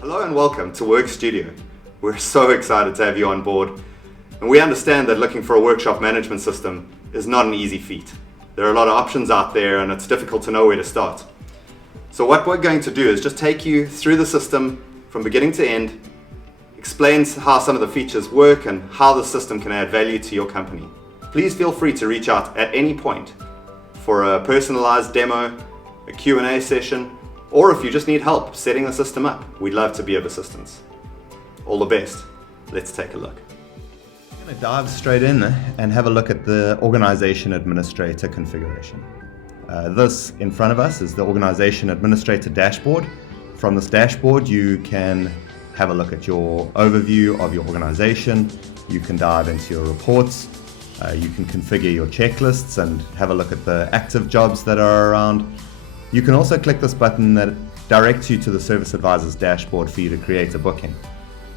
Hello and welcome to WorkStudio. We're so excited to have you on board, and we understand that looking for a workshop management system is not an easy feat. There are a lot of options out there and it's difficult to know where to start. So what we're going to do is just take you through the system from beginning to end, explain how some of the features work and how the system can add value to your company. Please feel free to reach out at any point for a personalized demo, a Q&A session, or if you just need help setting the system up, we'd love to be of assistance. All the best. Let's take a look. I'm going to dive straight in and have a look at the Organization Administrator configuration. This in front of us is the Organization Administrator dashboard. From this dashboard, you can have a look at your overview of your organization. You can dive into your reports. You can configure your checklists and have a look at the active jobs that are around. You can also click this button that directs you to the Service Advisor's dashboard for you to create a booking.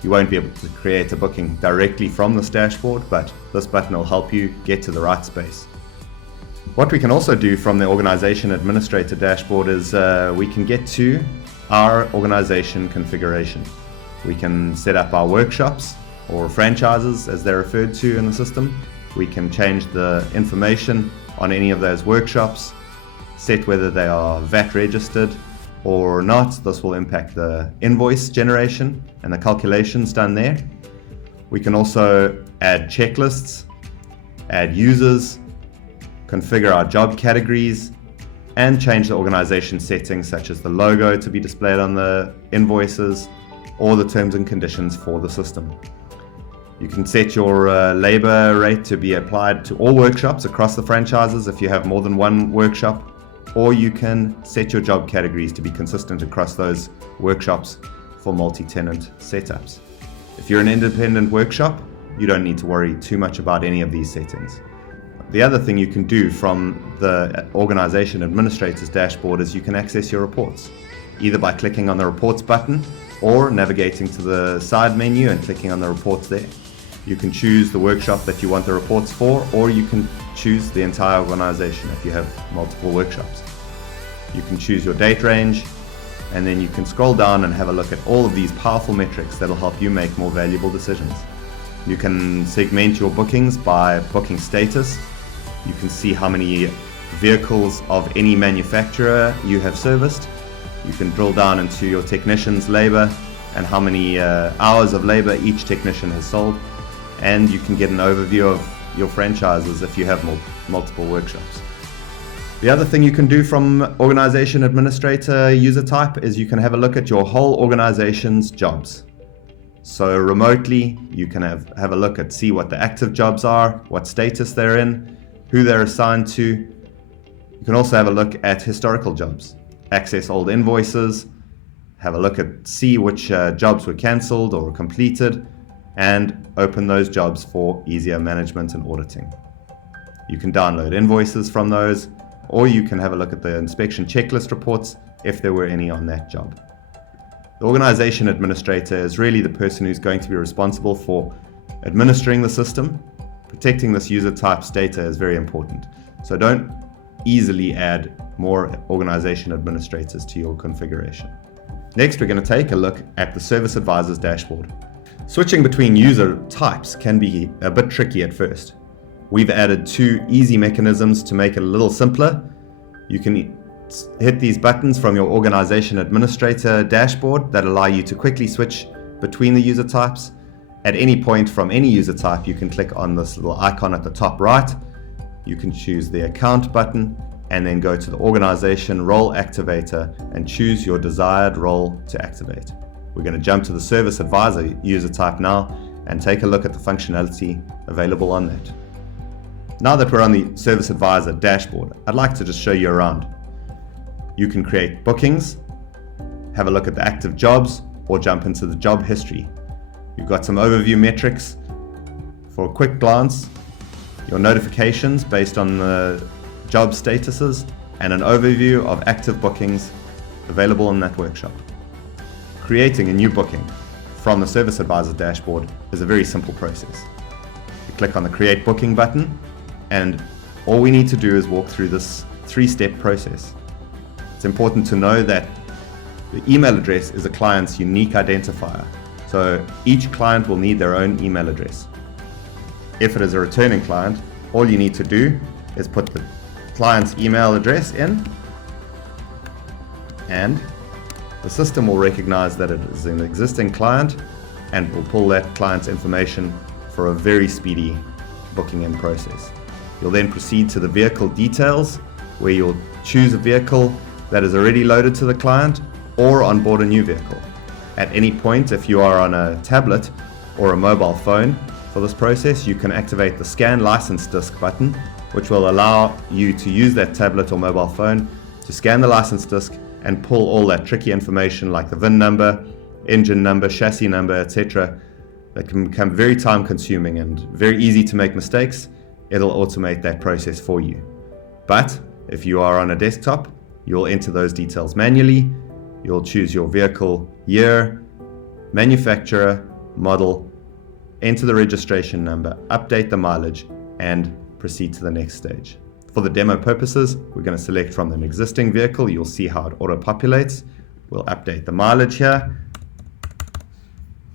You won't be able to create a booking directly from this dashboard, but this button will help you get to the right space. What we can also do from the Organization Administrator dashboard is we can get to our organization configuration. We can set up our workshops or franchises as they're referred to in the system. We can change the information on any of those workshops, set whether they are VAT registered or not. This will impact the invoice generation and the calculations done there. We can also add checklists, add users, configure our job categories, and change the organization settings such as the logo to be displayed on the invoices or the terms and conditions for the system. You can set your labor rate to be applied to all workshops across the franchises if you have more than one workshop, or you can set your job categories to be consistent across those workshops for multi-tenant setups. If you're an independent workshop, you don't need to worry too much about any of these settings. The other thing you can do from the Organization Administrator's dashboard is you can access your reports, either by clicking on the Reports button or navigating to the side menu and clicking on the reports there. You can choose the workshop that you want the reports for, or you can choose the entire organization if you have multiple workshops. You can choose your date range, and then you can scroll down and have a look at all of these powerful metrics that will help you make more valuable decisions. You can segment your bookings by booking status. You can see how many vehicles of any manufacturer you have serviced. You can drill down into your technician's labor and how many hours of labor each technician has sold. And you can get an overview of your franchises if you have multiple workshops. The other thing you can do from Organization Administrator user type is you can have a look at your whole organization's jobs. So remotely, you can have a look at see what the active jobs are, what status they're in, who they're assigned to. You can also have a look at historical jobs, access old invoices, have a look at see which jobs were cancelled or completed, and open those jobs for easier management and auditing. You can download invoices from those, or you can have a look at the inspection checklist reports if there were any on that job. The Organization Administrator is really the person who's going to be responsible for administering the system. Protecting this user type's data is very important, so don't easily add more Organization Administrators to your configuration. Next, we're going to take a look at the Service Advisor's dashboard. Switching between user types can be a bit tricky at first. We've added two easy mechanisms to make it a little simpler. You can hit these buttons from your Organization Administrator dashboard that allow you to quickly switch between the user types. At any point from any user type, you can click on this little icon at the top right. You can choose the Account button and then go to the Organization Role Activator and choose your desired role to activate. We're going to jump to the Service Advisor user type now and take a look at the functionality available on that. Now that we're on the Service Advisor dashboard, I'd like to just show you around. You can create bookings, have a look at the active jobs, or jump into the job history. You've got some overview metrics for a quick glance, your notifications based on the job statuses, and an overview of active bookings available in that workshop. Creating a new booking from the Service Advisor dashboard is a very simple process. You click on the Create Booking button, and all we need to do is walk through this three-step process. It's important to know that The email address is a client's unique identifier. So each client will need their own email address. If it is a returning client, all you need to do is put the client's email address in, and the system will recognize that it is an existing client and will pull that client's information for a very speedy booking in process. You'll then proceed to the vehicle details, where you'll choose a vehicle that is already loaded to the client or onboard a new vehicle. At any point, if you are on a tablet or a mobile phone for this process, you can activate the Scan License Disc button, which will allow you to use that tablet or mobile phone to scan the license disc and pull all that tricky information like the VIN number, engine number, chassis number, etc. that can become very time consuming and very easy to make mistakes. It'll automate that process for you. But if you are on a desktop, you'll enter those details manually. You'll choose your vehicle year, manufacturer, model, enter the registration number, update the mileage, and proceed to the next stage. For the demo purposes, we're going to select from an existing vehicle. You'll see how it auto-populates. We'll update the mileage here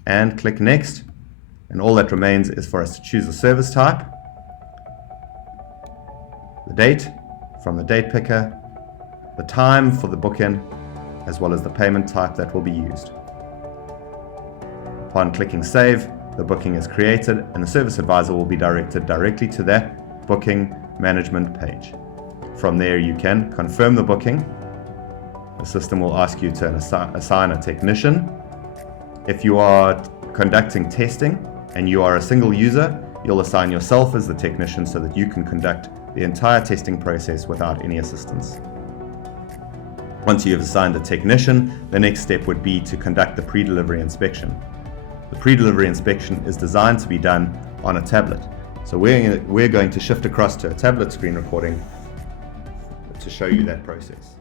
and click next. And all that remains is for us to choose the service type, the date from the date picker, the time for the booking, as well as the payment type that will be used. Upon clicking save, the booking is created and the service advisor will be directed directly to that booking management page. From there, you can confirm the booking. The system will ask you to assign a technician. If you are conducting testing and you are a single user, you'll assign yourself as the technician so that you can conduct the entire testing process without any assistance. Once you have assigned a technician, the next step would be to conduct the pre-delivery inspection. The pre-delivery inspection is designed to be done on a tablet. So we're going to shift across to a tablet screen recording to show you that process.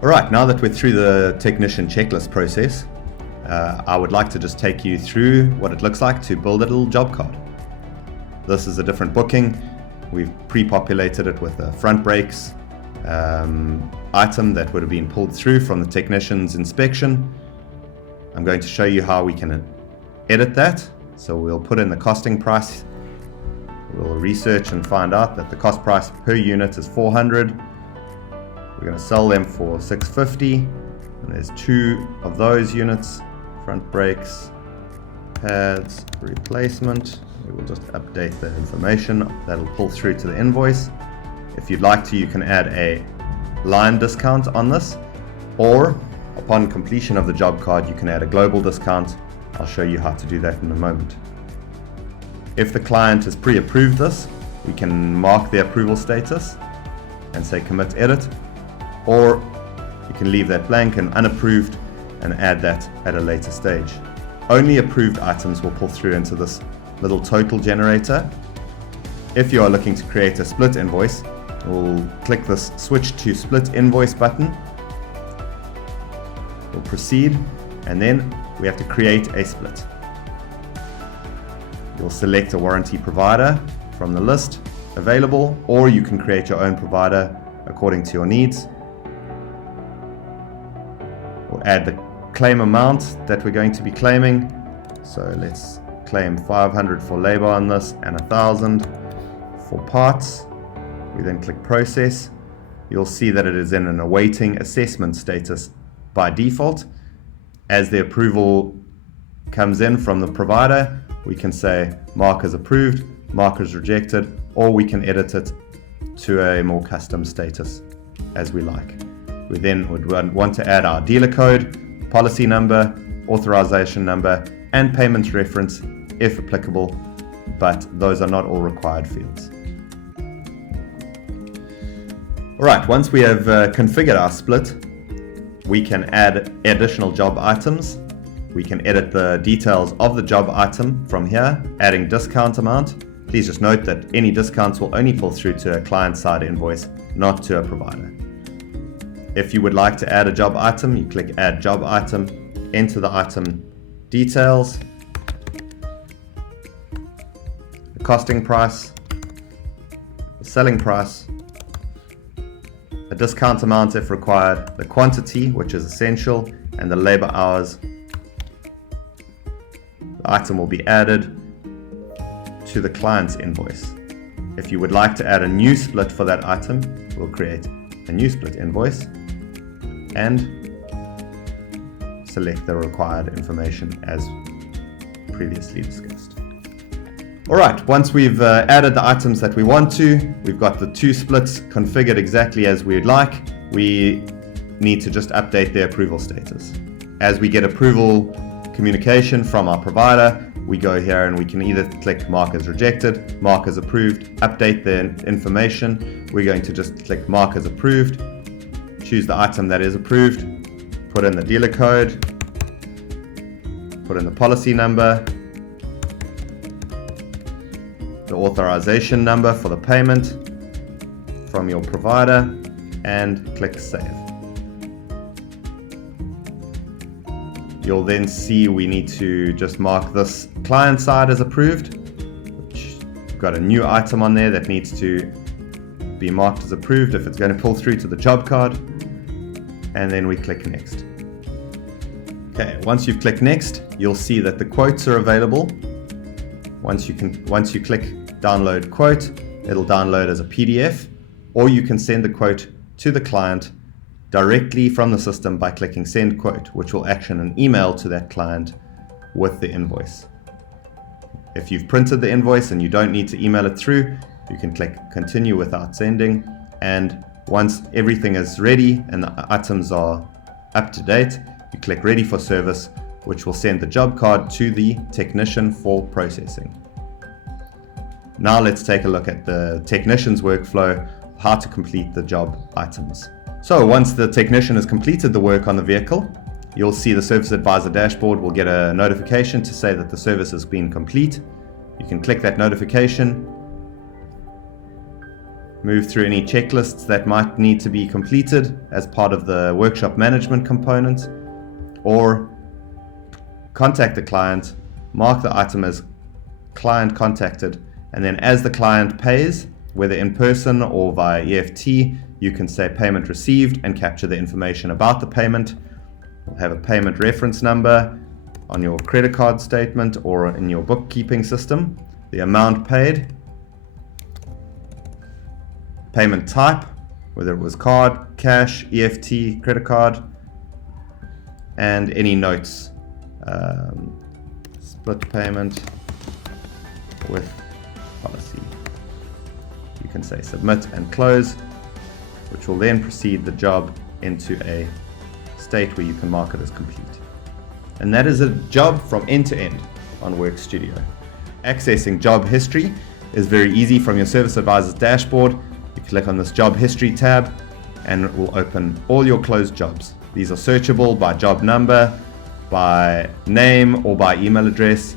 All right, now that we're through the technician checklist process, I would like to just take you through what it looks like to build a little job card. This is a different booking. We've pre-populated it with a front brakes item that would have been pulled through from the technician's inspection. I'm going to show you how we can edit that. So we'll put in the costing price. We'll research and find out that the cost price per unit is 400. We're going to sell them for 650. And there's 2 of those units. Front brakes, pads, replacement. We will just update the information. That'll pull through to the invoice. If you'd like to, you can add a line discount on this, or upon completion of the job card, you can add a global discount. I'll show you how to do that in a moment. If the client has pre-approved this, we can mark the approval status and say commit edit, or you can leave that blank and unapproved and add that at a later stage. Only approved items will pull through into this little total generator. If you are looking to create a split invoice, we'll click this switch to split invoice button. We'll proceed, and then we have to create a split. You'll select a warranty provider from the list available, or you can create your own provider according to your needs. We'll add the claim amount that we're going to be claiming. So let's claim 500 for labor on this and 1,000 for parts. We then click process. You'll see that it is in an awaiting assessment status by default. As the approval comes in from the provider, we can say mark as approved, mark as rejected, or we can edit it to a more custom status as we like. We then would want to add our dealer code, policy number, authorization number, and payment reference if applicable, but those are not all required fields. All right, once we have configured our split, we can add additional job items. We can edit the details of the job item from here, adding discount amount. Please just note that any discounts will only pull through to a client-side invoice, not to a provider. If you would like to add a job item, you click Add Job Item, enter the item details, the costing price, the selling price, a discount amount if required, the quantity, which is essential, and the labor hours. The item will be added to the client's invoice. If you would like to add a new split for that item, we'll create a new split invoice and select the required information as previously discussed. Alright, once we've added the items that we want to, we've got the 2 splits configured exactly as we'd like, we need to just update the approval status. As we get approval communication from our provider, we go here and we can either click mark as rejected, mark as approved, update the information. We're going to just click mark as approved, choose the item that is approved, put in the dealer code, put in the policy number, the authorization number for the payment from your provider, and click save. You'll then see we need to just mark this client side as approved. We've got a new item on there that needs to be marked as approved if it's going to pull through to the job card, and then we click next. Okay, once you've clicked next, you'll see that the quotes are available. Once you click download quote, it'll download as a PDF, or you can send the quote to the client directly from the system by clicking send quote, which will action an email to that client with the invoice. If you've printed the invoice and you don't need to email it through, you can click continue without sending, and once everything is ready and the items are up to date, you click ready for service, which will send the job card to the technician for processing. Now let's take a look at the technician's workflow, how to complete the job items. So once the technician has completed the work on the vehicle, you'll see the Service Advisor dashboard will get a notification to say that the service has been complete. You can click that notification, move through any checklists that might need to be completed as part of the workshop management component, or contact the client, mark the item as client contacted, and then as the client pays, whether in person or via EFT, you can say payment received and capture the information about the payment. You'll have a payment reference number on your credit card statement or in your bookkeeping system, the amount paid, payment type, whether it was card, cash, EFT, credit card, and any notes. Split payment with policy. You can say submit and close, which will then proceed the job into a state where you can mark it as complete. And that is a job from end to end on WorkStudio. Accessing job history is very easy from your service advisor's dashboard. You click on this job history tab and it will open all your closed jobs. These are searchable by job number, by name, or by email address.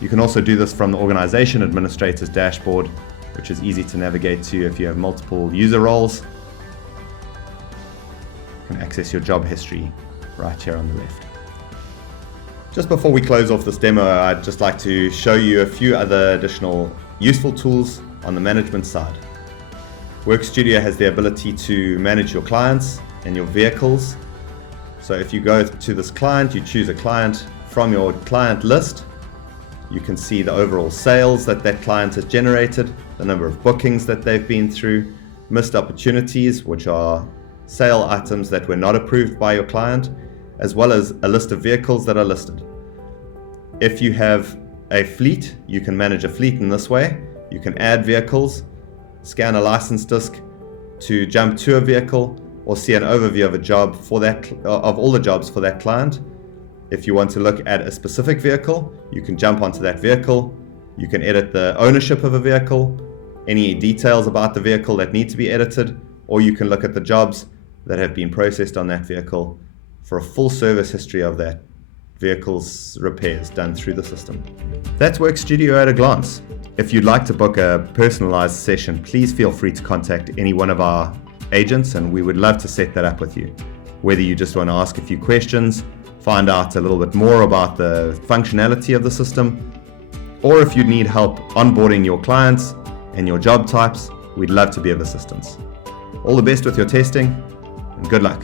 You can also do this from the organization administrator's dashboard, which is easy to navigate to if you have multiple user roles. You can access your job history right here on the left. Just before we close off this demo, I'd just like to show you a few other additional useful tools on the management side. WorkStudio has the ability to manage your clients and your vehicles. So if you go to this client, you choose a client from your client list, you can see the overall sales that that client has generated, the number of bookings that they've been through, missed opportunities, which are sale items that were not approved by your client, as well as a list of vehicles that are listed. If you have a fleet, you can manage a fleet in this way. You can add vehicles, scan a license disc to jump to a vehicle, or see an overview of a job for that, of all the jobs for that client. If you want to look at a specific vehicle, you can jump onto that vehicle. You can edit the ownership of a vehicle, any details about the vehicle that need to be edited, or you can look at the jobs that have been processed on that vehicle for a full service history of that vehicle's repairs done through the system. That's WorkStudio at a glance. If you'd like to book a personalized session, please feel free to contact any one of our agents and we would love to set that up with you. Whether you just want to ask a few questions, find out a little bit more about the functionality of the system, or if you need help onboarding your clients and your job types, we'd love to be of assistance. All the best with your testing and good luck.